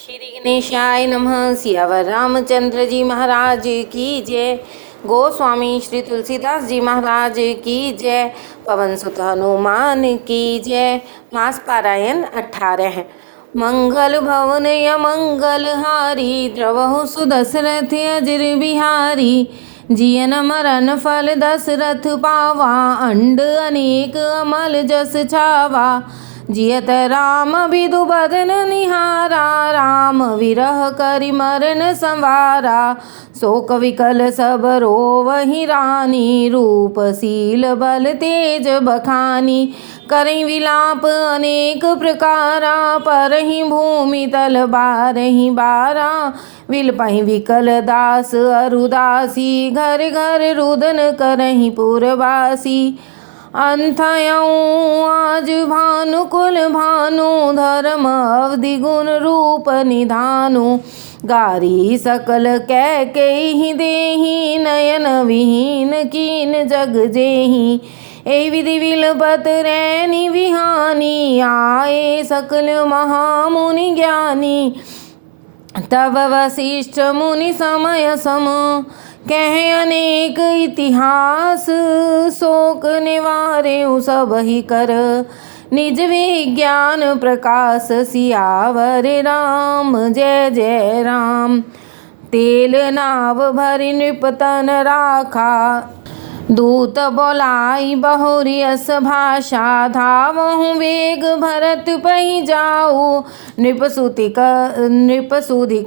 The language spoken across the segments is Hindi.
श्री गणेशाय नमः। सियावर रामचंद्र जी महाराज की जय। गोस्वामी श्री तुलसीदास जी महाराज की जय। पवन सुत हनुमान की जय। मास पारायण 18। मंगल भवन य मंगल हारी, द्रवहु सुदशरथ अजिर बिहारी। जियन मरन फल दशरथ पावा, अंड अनेक अमल जस छावा। जियत राम बिदु बदन निहारा, राम विरह करि मरन संवारा। शोक विकल सब रोवहि रानी, रूपशील बल तेज बखानी। करई विलाप अनेक प्रकारा, परहि भूमि तल बारहि बारा। विलपहि विकल दास अरुदासी, घर घर रुदन करहि पुरवासी। अंथयऊ आज भानुकुल भानु, धर्म अवधि गुण रूप निधानु। गारी सकल कैकेयी देहि, नयन विहीन कीन जग जेहि। ए विधि विलपत रैनी विहानी, आए सकल महामुनि ज्ञानी। तब वशिष्ठ मुनि समय सम, कह अनेक इतिहास। शोक निवारे सब ही कर, निज विज्ञान प्रकाश। सियावर राम जय जय राम। तेल नाव भरि नृपतन राखा, दूत बोलाई बहुरियस भाषा। धावहु वेग भरत पहि जाऊ, नृपसुधि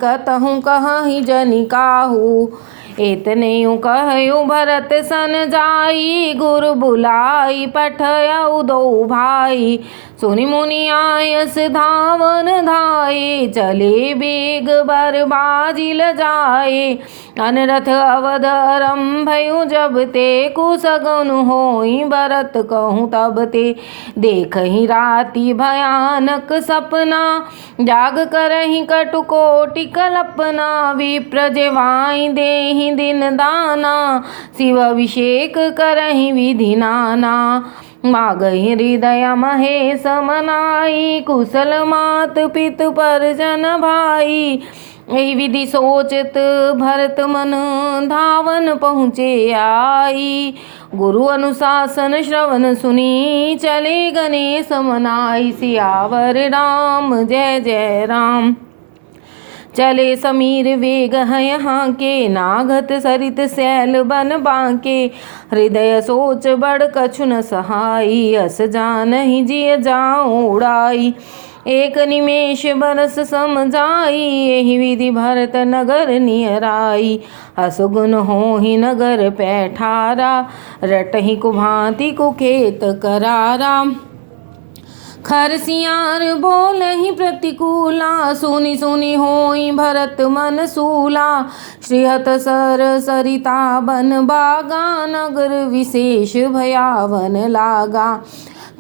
कतहु कहहि जनि काहू। एतने कहु भरत सन जाई, गुरु बुलाई पठयउ दो भाई। सुनि मुनि आयस धावन धाये, चले बेग बर बाजिल जाए। अनरथ अवध आरंभयु जब ते, कुसगुन होई भरत कहूँ तब ते। देखहि राति भयानक सपना, जाग करहि कटुकोटि कल्पना। विप्र जेवाई देहि दिन दाना, शिव अभिषेक करहि विधि नाना। मागहि हृदय महेश मनाई, कुशल मात पितु परिजन भाई। यही विधि सोचत भरत मन, धावन पहुँचे आई। गुरु अनुशासन श्रवण सुनी, चले गणेश मनाई। सियावर राम जय जय राम। चले समीर वेग हैं यहाँ के, नागत सरित सैल बन बांके। हृदय सोच बड़ कछु न सहाई, अस जानहि जिय जाऊं उड़ाई। एक निमेष बरस सम जाई, यही विधि भरत नगर नियराई। असुगुन होहि नगर पैठारा, रटहि कुभांति कुखेत करारा। खरसियार बोलहि प्रतिकूला, सुनि सुनि होई भरत मन सूला। श्रीहत सर सरिता बन बागा, नगर विशेष भयावन लागा।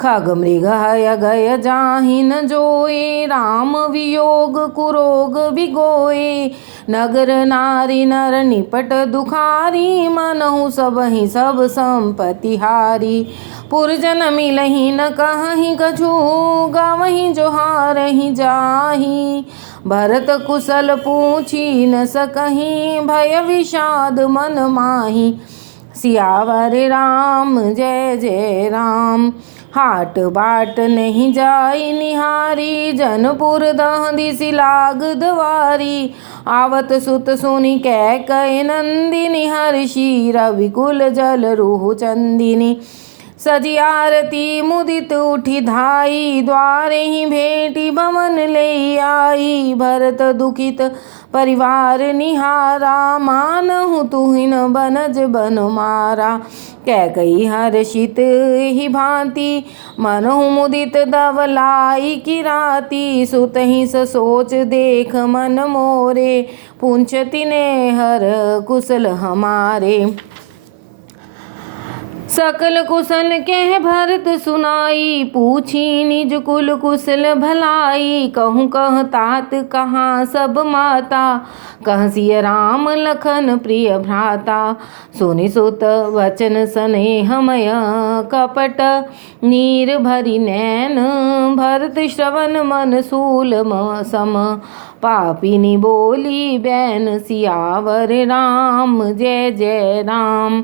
खग मृग हय गय जाहि न जोए, राम वियोग कुरोग बिगोए। नगर नारी नर निपट दुखारी, मनहु सबहि सब संपत्ति हारी। पुरजन मिलहि न कहहि कछु, गावहि जोहारहि जाहि। भरत कुशल पूछी न सकहि, भय विषाद मन माहि। सियावर राम जय जय राम। हाट बाट नहीं जाई निहारी, जनपुर दहंदिसि लाग द्वारी। आवत सुत सुनि कैकेयी नंदिनी, हर्षि रविकुल जल रूह चंदिनी। सजी आरती मुदित उठी धाई, द्वारे ही भेटी भवन ले आई। भरत दुखित परिवार निहारा, मानहु तुहिन बनज बन मारा। कैकेयी हर्षित ही भांति, मनहु मुदित दवलाई की राती। सुतहि सोच देख मन मोरे, पुंछति नेहर कुशल हमारे। सकल कुशल कह भरत सुनाई, पूछी निज कुल कुशल भलाई। कहूँ कह तात कहाँ सब माता, कह सिय राम लखन प्रिय भ्राता। सुनि सुत वचन स्नेहमय, कपट नीर भरि नैन। भरत श्रवण मन सूल सम, पापिनी बोली बैन सियावर राम जय जय राम।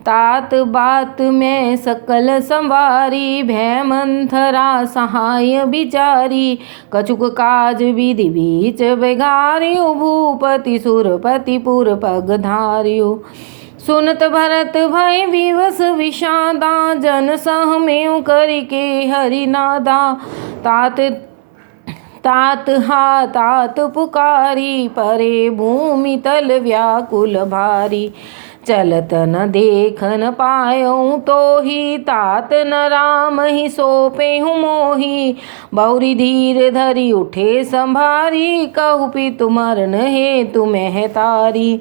तात बात में सकल संवारी भय मंथरा सहाय बिचारी। कछुक काज विधि बीच बेगारियो भूपति सुरपति पुर पग धारियो। सुनत भरत भय विवश विषादा जन सहमेउ करिके हरिनादा। तात तात पुकारी परे भूमि तल व्याकुल भारी। चलत न देख न पायऊँ तो ही तात न राम ही सोपेहु मोही। बहुरी धीर धरी उठे संभारी कहु पितु मरन हेतु महतारी।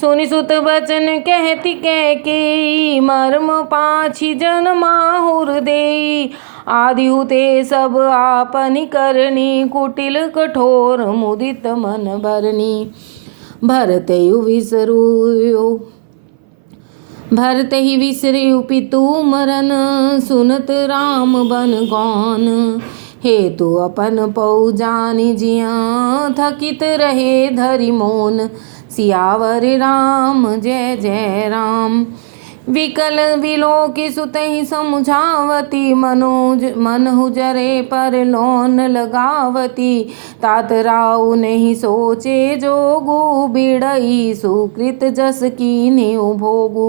सुनि सुत बचन कहती कैकेयी मर्म पाछी जन माहुर देई। आदि हुते सब आपनि करनी कुटिल कठोर मुदित मन भरनी। भरत ही विसरयु पितु मरन सुनत राम बन गौन। हेतु अपन पौ जानि जिया थकित रहे धरि मौन। सियावर राम जय जय राम। विकल विलोकि सुतहि समुझावती मनहु जरे पर लोन लगावती। तात राउ नहीं सोचे जोगु बिड़ई सुकृत जस कीन्हु भोगु।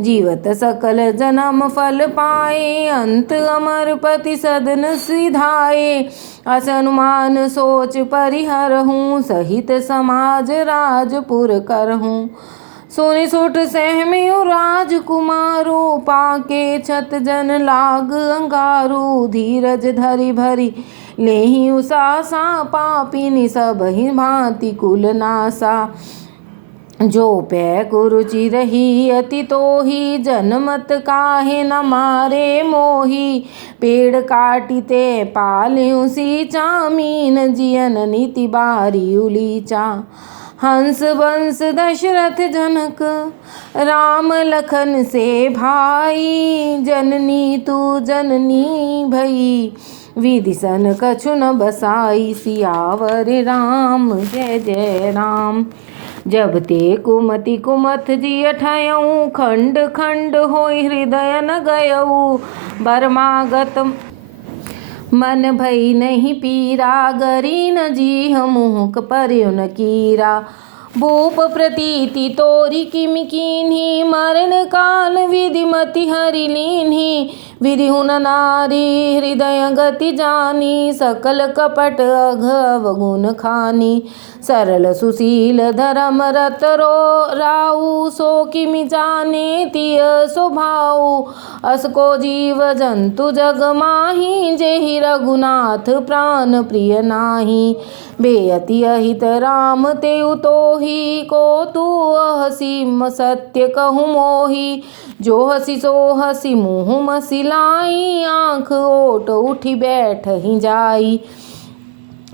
जीवत सकल जन्म फल पाए अंत अमर पति सदन सिधाए। असनुमान सोच परिहरहूँ सहित समाज राजपुर करहूँ। सोनि सुठ सहमियु राजकुमारो पाके छत जन लाग अंगारू। धीरज धरि भरी लेहि उसासा पापिनी सबहि भांति कुल नासा। जो पै कुरुचि रही अति तोही जनमत काहे न मारे मोही। पेड़ काटिते पाल्यु सींचा मीन जियन नीति बारी उलीचा। हंस वंश दशरथ जनक राम लखन से भाई। जननी तू जननी भई विधि सन कछु न बसाई। सियावर राम जय जय राम। जब ते कुमति कुमथ जी अठयऊ खंड खंड होई हृदय न गयऊ। बरमागत मन भई नहीं पीरा गरी न जी मुँह पर्यु न कीरा। भूप प्रतीति तोरी किमि कीन्ही मरण काल विधि मति हरि लीन्ही। विधि हुन नारी हृदय गति जानी सकल कपट अघ अवगुण खानी। सरल सुशील धर्म रत राऊ सो किमि जाने तिय स्वभाऊ। असको जीव जंतु जग माही जेहि रघुनाथ प्राण प्रिय नाही। बेअति अहित राम तेउ तोही को तू हसी सत्य कहूँ मोही। जो हसी सो हसी मुँह मसिलाई आँख ओट उठी बैठ ही जाई।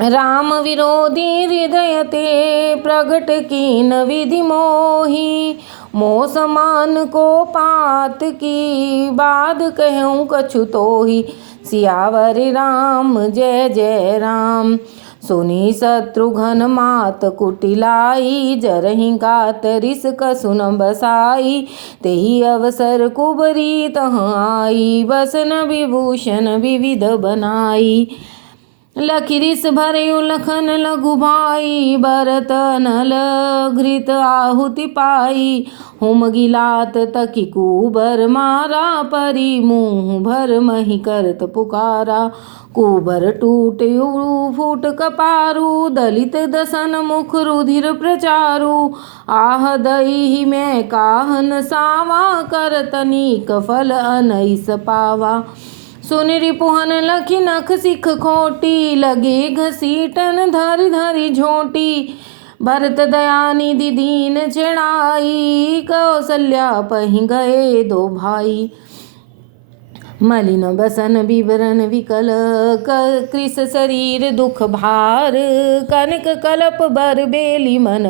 राम विरोधी हृदय ते प्रगट कीन विधि मोही। मोह समान को पात की बात कहूँ कछु तोही। सियावर राम जय जय राम। सुनी शत्रुघ्न मात कुटिलाई जरहि गात रिस कसु न बसाई। तेहि अवसर कुबरी तह आई बसन विभूषण विविध बनाई। लखि रिस भरयु लखन लघु भाई भरत नल घृत आहुति पाई। हुम गिलात तकि कुबर मारा परी मुँह भर मही करत पुकारा। कुबर टूटयु फूट कपारू दलित दसन मुख रुधिर प्रचारू। आह दही में काहन सावा करत नीक फल अनैस पावा। सुनि रिपुहन लखि नख सिख खोटी लगे घसीटन धरि धरि झोटी। भरत दयानिधि दीन चढ़ाई कौसल्या पहि गए दो भाई। मलिन बसन विवरण विकल कृस शरीर दुख भार। कनक कलप बर बेली मन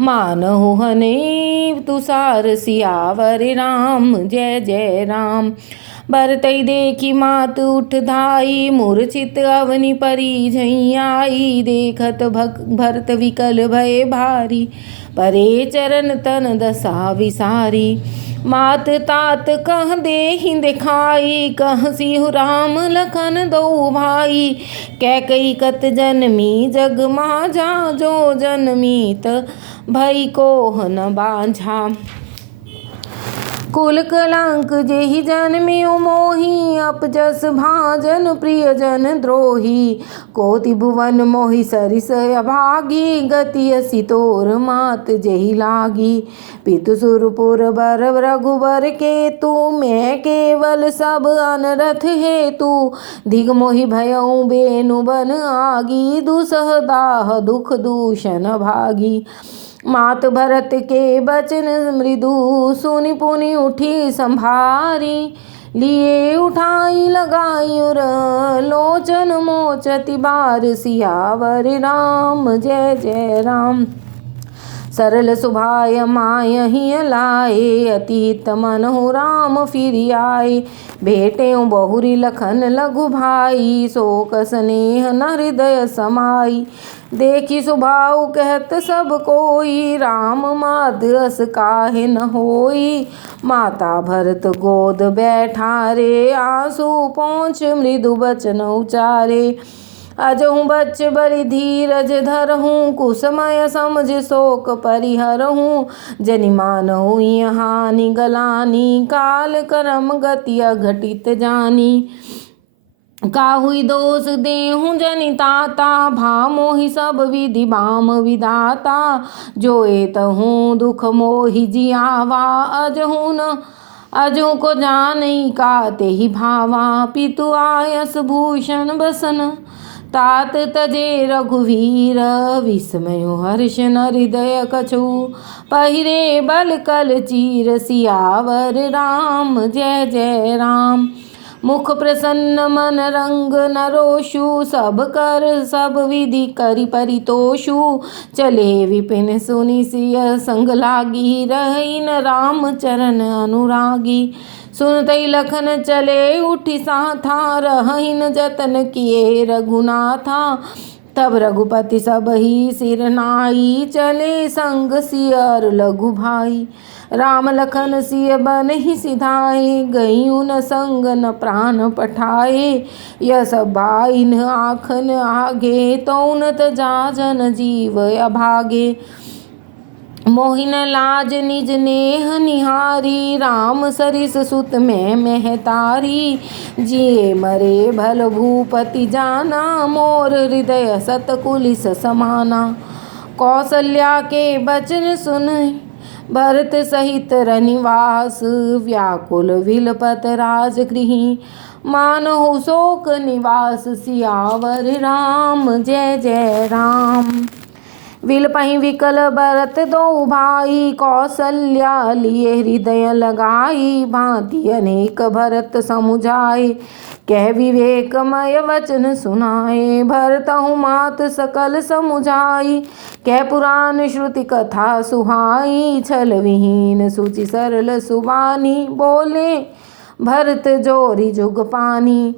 मानहु हने तुषार। सियावर राम जय जय राम। भरतई देखी मात उठ धाई, मूर्छित अवनि परी झई आई। देखत भरत विकल भय भारी, परे चरण तन दशा विसारी। मात तात कह देहि दिखाई, कह सिहु राम लखन दो भाई। कैकई कत जनमी जग माझा, जो जनमीत भई कोह न बाझा। कुल कलंक जेहि जन्मिउ मोहि, अपजस भाजन प्रियजन द्रोही। कोटि भुवन मोहि सरिस अभागी, गति असी तोर मात जेहि लागी। पितु सुरपुर बर रघुबर केतु, मैं केवल सब अनरथ हेतु। धिग मोहि भयउ बेनु बन आगी, दुसह दाह दुख दूषण भागी। मात भरत के बचन मृदु, सुनि पुनि उठी संभारी। लिए उठाई लगाई उर, लोचन मोचति बार। सियावर राम जय जय राम। सरल सुभाय मायहि लाए, अति हित मनहु राम फिरि आए। भेटेउ बहुरी लखन लघु भाई, शोक स्नेह न हृदय समाई। देखी सुभाउ कहत सब कोई, राम मात अस काहे न होई। माता भरत गोद बैठारे, आंसू पोंछ मृदु बचन उचारे। अजहु बच बरि धीरज धरहूँ, कुसमय समझ शोक परिहरहूँ। जनि मानहु हानि गलानी, काल करम गति अघटित जानी। काहुई दोष देहु जनि ताता, भा मोहि सब विधि बाम विधाता। जोए तहु दुख मोहि जियावा, अजहु को जानई का तेहि भावा। पितु आयस भूषण बसन, तात तजे रघुवीर। विस्मयो हर्ष न हृदय कछु, पहिरे बल कल चीर। सियावर राम जय जय राम। मुख प्रसन्न मन रंग न रोषु, सब कर सब विधि करि परितोषु। चले विपिन सुनि सिय संग लागी, रही न राम चरण अनुरागी। सुनतई लखन चले उठि साथा, रही न जतन किए रघुनाथा। तब रघुपति सब ही सिर नाई, चले संग सियर लघु भाई। राम लखन सिय बन ही सिधाए, गईउ न संग न प्राण पठाए। यह सब भाई न आखन आगे, तौन जाजन जीव अभागे। मोहिन लाज निज नेह निहारी, राम सरिस सुत में महतारी। जिए मरे भल भूपति जाना, मोर हृदय सतकुलिस समाना। कौसल्या के बचन सुन भरत सहित रनिवास, व्याकुल विलपत राजगृहि। मानहु शोक निवास, सियावर राम जय जय राम। विलपहि विकल भरत दो भाई, कौसल्या लिए हृदय लगाई। भांति अनेक भरत समुझाए, कह विवेकमय वचन सुनाए। भरतहु मात सकल समुझाई, कह पुराण श्रुति कथा सुहाई। छल विहीन सुचि सरल सुबानी, बोले भरत जोरी जुग पानी।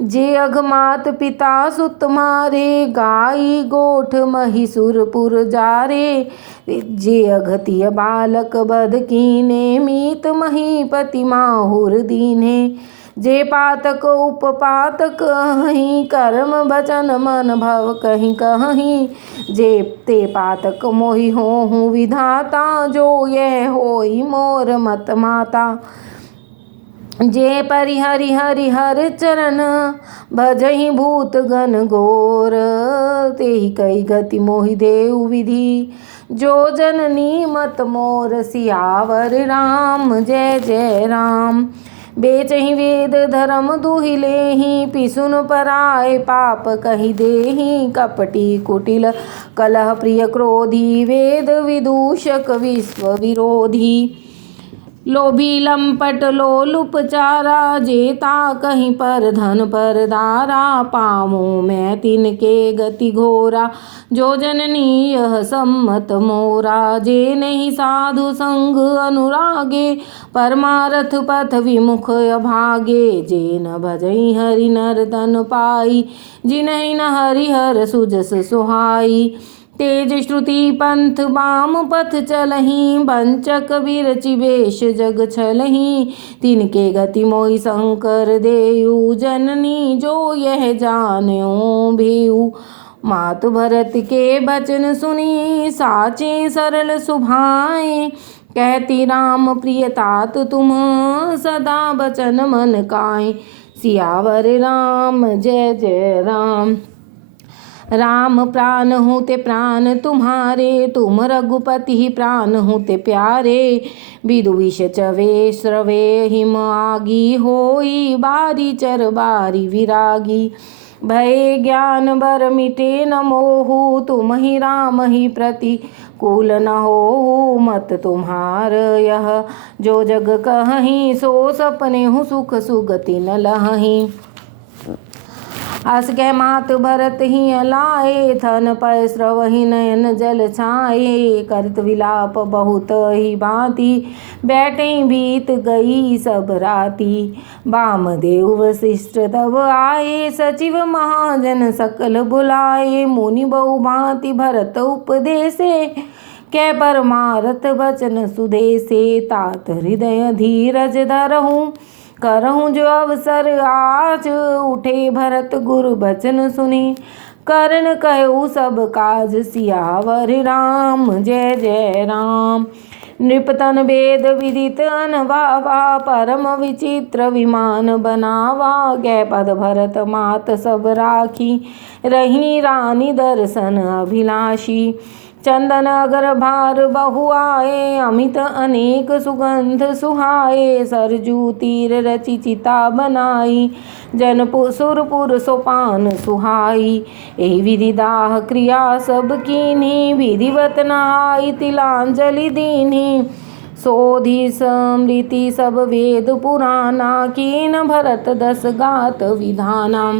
जे अघमात पिता सुत मारे, गाई गोठ महिसुरपुर जारे। जे अघतिय बालक बध कीने, मीत महीपति माहुर दीने। जे पातक उपपातक कहीं, कर्म वचन मन भव कहीं कहीं। जे ते पातक मोहि होहु विधाता, जो यह होई मोर मत माता। जे परिहरि हरिहर चरण, भजहि भूत गण घोर। तेहि कई गति मोहि देउ विधि, जो जननी मत मोर। सियावर राम जय जय राम। बेचहि वेद धर्म दुहि लेहि, पिसुन पराए पाप कहि देहि। कपटी कुटिल कलह प्रिय क्रोधी, वेद विदूषक विश्व विरोधी। लोभी लंपट लोलुप चारा, जेता कहीं पर धन पर दारा। पामो मैं तिनके गति घोरा, जो जननी यह सम्मत मोरा। जे नहीं साधु संग अनुरागे, परमारथ पथ विमुख अभागे। जे न भजई हरि नर तन पाई, जिन्हि न हरिहर सुजस सुहाई। तेज श्रुति पंथ बाम पथ चलहि, वंचक विरचि वेश जग छलहि। तिनके गति मोहि शंकर देउ, जननी जो यह जान्यो भेउ। मातु भरत के बचन सुनी, साचे सरल सुभाए। कहती राम प्रिय तात तुम, सदा बचन मन काए। सियावर राम जय जय राम। राम प्राण होते प्राण तुम्हारे, तुम रघुपति ही प्राण होते प्यारे। विदु विष चवे स्रवे हिम आगी, होई बारी चर बारी विरागी। भय ज्ञान बर मिटे न मोहु, तुम ही राम ही प्रतिकूल न होहु। मत तुम्हार यह जो जग कहहीं, सो सपने हूँ सुख सुगति न लहहीं। अस कह मात भरत ही लाए, थन पय स्रवहि नयन जल छाए। करत विलाप बहुत ही भांति, बैठे बीत गई सब राती। वामदेव वशिष्ठ तब आए, सचिव महाजन सकल बुलाए। मुनि बहु भांति भरत उपदेसे, कै परमारथ वचन सुदेसे। तात हृदय धीरज धरहूँ, करहूँ जो अवसर आज। उठे भरत गुरु बचन सुनी, करन कहु सब काज। सियावर राम जय जय राम। नृपतन वेद विदित अनवावा, परम विचित्र विमान बनावा। कै पद भरत मात सब राखी, रही रानी दर्शन अभिलाषी। चंदन अगर भार बहु आए, अमित अनेक सुगंध सुहाए। सरजू तीर रचि चिता बनाई, जनपुर सुरपुर सोपान सुहाई। एहि विधि दाह क्रिया सब कीन्ही, विधिवत नहाई तिलांजलि दीन्ही। सोधि स्मृति सब वेद पुराना, कीन भरत दस गात विधाना।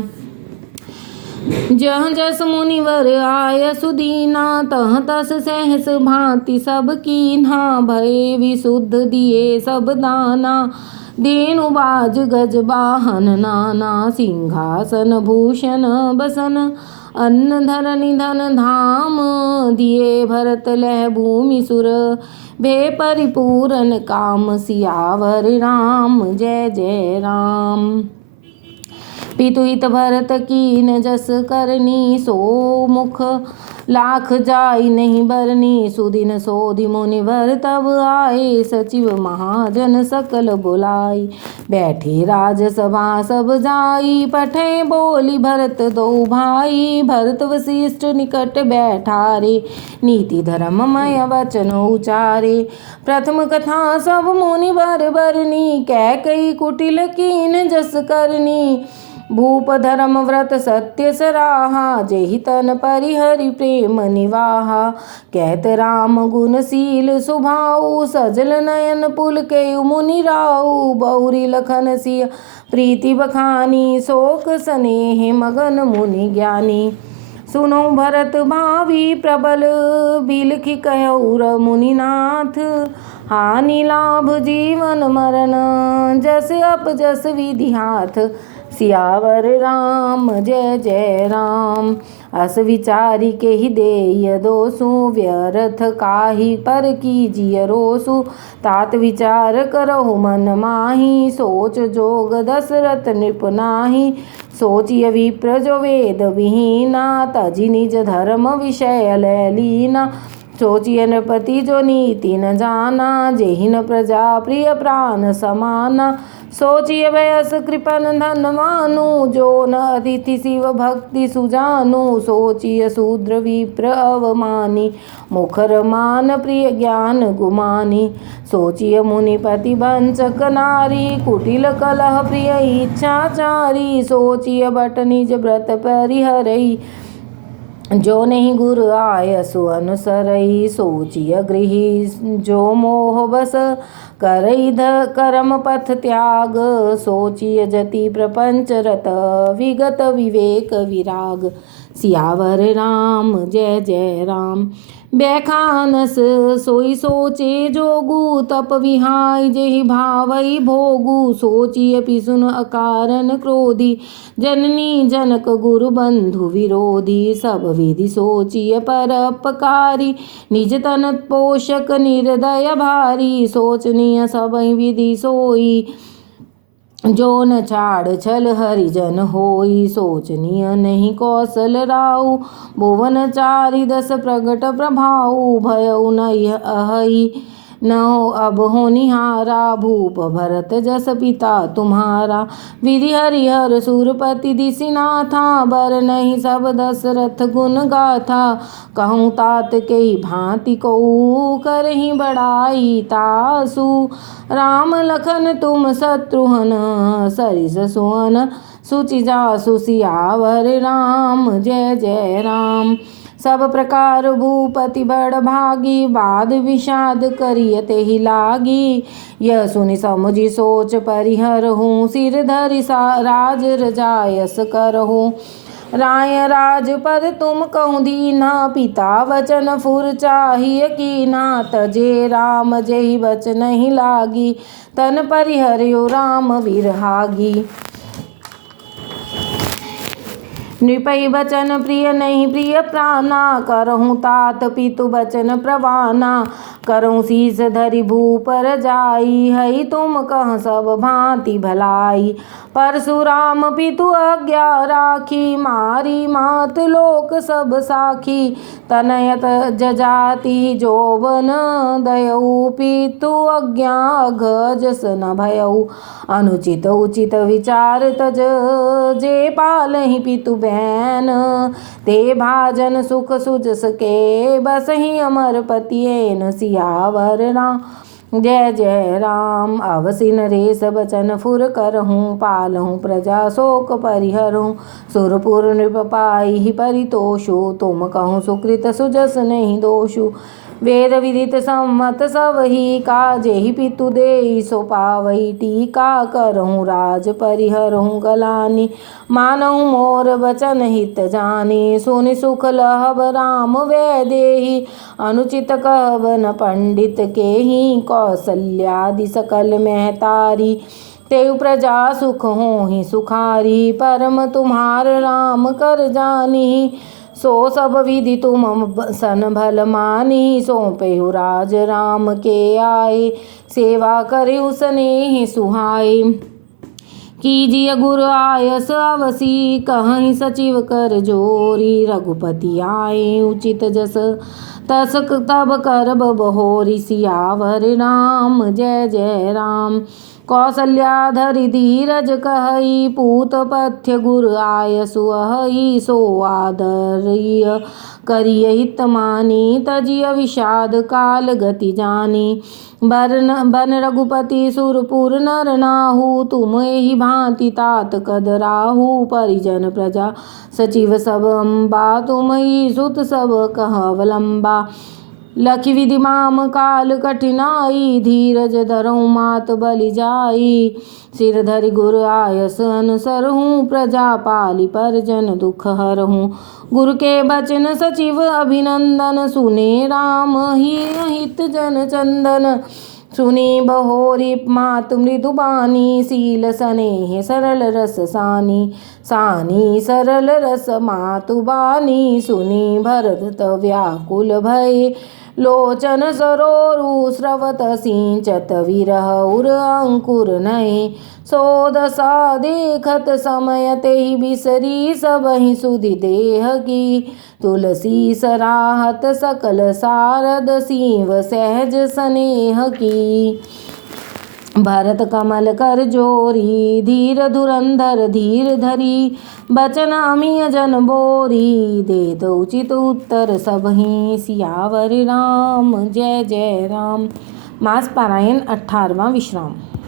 जह जस मुनिवर आय सुदीना, तह तस सहस भांति सब कीन्हा। भय विशुद्ध दिए सब दाना, धेनु बाज गज वाहन नाना। सिंहासन भूषण बसन, अन्न धरनि धन धाम। दिए भरत लह भूमि सुर, भे परिपूरन काम। सियावर राम जय जय राम। पितु हित भरत कीन जस करनी, सो मुख लाख जाई नहीं बरनी। सुदिन सोधि मुनिवर तब आए, सचिव महाजन सकल बुलाई। बैठे राजसभा सब जाई, पठे बोली भरत दो भाई। भरत वशिष्ठ निकट बैठारे, नीति धर्ममय वचन उचारे। प्रथम कथा सब मुनिवर बरनी, कैकई कुटिल कीन जस करनी। भूप धर्म व्रत सत्य सराहा, जेहि तन परिहरि प्रेम निवाहा। कहत राम गुणशील सुभाऊ, सजल नयन पुलकेयु मुनि राऊ। बहुरी लखन सिय प्रीति बखानी, शोक स्नेह मगन मुनि ज्ञानी। सुनो भरत भावी प्रबल, बिलखि कहउर मुनिनाथ। हानि लाभ जीवन मरण, जस अप जस विधि हाथ। सियावर राम जय जय राम। अस विचारी के ही देय दोसु, व्यर्थ काहि पर कीजिय रोसु। तात विचार करहु मन माही, सोच जोग दशरथ नृप नाही। सोचिय विप्र जो वेद विहीना, तजि निज धर्म विषय लय लीना। सोचिय नृपति जो नीति न जाना, जेहि न प्रजा प्रिय प्राण समाना। सोचिय वयस कृपन धनवानु, जो न अतिथि शिव भक्ति सुजानु। सोचिय शूद्र विप्र अवमानी, मुखर मान प्रिय ज्ञान गुमानी। सोचिय मुनिपति वंचक नारी, कुटिल कलह प्रिय इच्छाचारी। सोचिय भट निज व्रत परिहरई, जो नहीं गुरु आय सु अनुसरई। सोचिय गृही जो मोह बस, करई कर्म पथ त्याग। सोचिय जति प्रपंच रत, विगत विवेक विराग। सियावर राम जय जय राम। बैखानस सोई सोचे जोगु, तप विहाय जेहि भावई भोगु। सोची अपि सुन अकारण क्रोधी, जननी जनक गुरु बंधु विरोधी। सब विधि सोचिय परोपकारी, निज तन पोषक निर्दय भारी। सोचनीय सब विधि सोई, जो न छाड़ छल हरिजन होई। सोचनीय नहीं कौशल राउ, भुवन चारि दस प्रगट प्रभाऊ। भयउ नहीं अहई न हो अब होनिहारा, भूप भरत जस पिता तुम्हारा। विधि हरिहर सुरपति दिसिनाथा, बर नहीं सब दशरथ गुण गाथा। कहूँ तात के भांति कऊ, करहि बड़ाई तासु। राम लखन तुम शत्रुघ्न, सरिस सुवन सुचि जासु। सियावर राम जय जय राम। सब प्रकार भूपति बड़ भागी, वाद विषाद करिय तेहि लागी। यह सुनि समुझि सोच परिहरहु, सिर धरि राज रजायस करहु। राय राजपद तुम कहूँ दीना, पिता वचन फुर चाहिए कीना। तजे राम जेहि वचन ही लागी, तन परिहर्यो राम विरहागी। नृपै बचन प्रिय नहीं प्रिय प्राणा, करहूँ तात पितु बचन प्रवाना। करहूँ शीस धरि भूपर जाई, हई तुम कह सब भांति भलाई। परशुराम पितु आज्ञा राखी, मारी मात लोक सब साखी। तनयत जजाति जोबन दयऊ, पितु आज्ञा अघजस न भयऊ। अनुचित उचित विचार तज, जे पालहि पितु बैन। ते भाजन सुख सुजस के, बसहि अमर पतियेन। सियावर राम जय जय राम। अवसिन रेस बचन फुर करहूँ, पालहूँ प्रजा शोक परिहरहूँ। सुरपुर नृप पाई परितोषु, तुम कहूँ सुकृत सुजस नहीं दोषु। वेद विदित सम्मत सबहि, काजेहि पितु देई सो पावई। टीका करहूँ राज परिहरहूँ गलानी, मानहूँ मोर बचन हित जानी। सुनि सुख लहब राम वैदेही, अनुचित कहब न पंडित केहि। कौसल्यादि सकल महतारी, तेउ प्रजा सुख होहि सुखारी। परम तुम्हार राम कर जानी, सो सब विधि तुम सन भल मानी। सौंपेहु राज राम के आए, सेवा करेहु स्नेह सुहाए। कीजिए गुरु आयस अवसी, कहीं सचिव कर जोरी। रघुपति आए उचित जस, तस तब करब बहोरी। सियावर राम जय जय राम। कौसल्या धरि धीरज कहई, पूत पथ्य गुर आयसु अहई। सो आदरिय करिय हित मानी, तजिय विषाद काल गति जानी। बन रघुपति सुरपुर नर नाहु, तुम एहि भांति तात कदराहु। परिजन प्रजा सचिव सब अम्बा, तुम ही सुत सब कह अवलंबा। लखि विधि माम काल कठिनाई, धीरज धरऊँ मात बलि जाई। सिर धरि गुर आयस अनुसरहूँ, प्रजा पाली परिजन दुख हरहूँ। गुरु के बचन सचिव अभिनंदन, सुने राम ही हित जन चंदन। सुनी बहोरी मात मृदु बानी, सील स्नेह सरल रस सानी। सानी सरल रस मातु बानी, सुनी भरत व्याकुल भय। लोचन सरोरु स्रवत सिंचत, विरह उर अंकुर नये। सो दशा देखत समय, तेहि बिसरी सबहि सुधि देह की। तुलसी सराहत सकल सारद, सीव सहज स्नेह की। भरत कमल कर जोरी, धीर धुरंधर धीर धरी। बचन अमिय जन बोरी, देत उचित उत्तर सबहि। सियावर राम जय जय राम। मास पारायण 18वां विश्राम।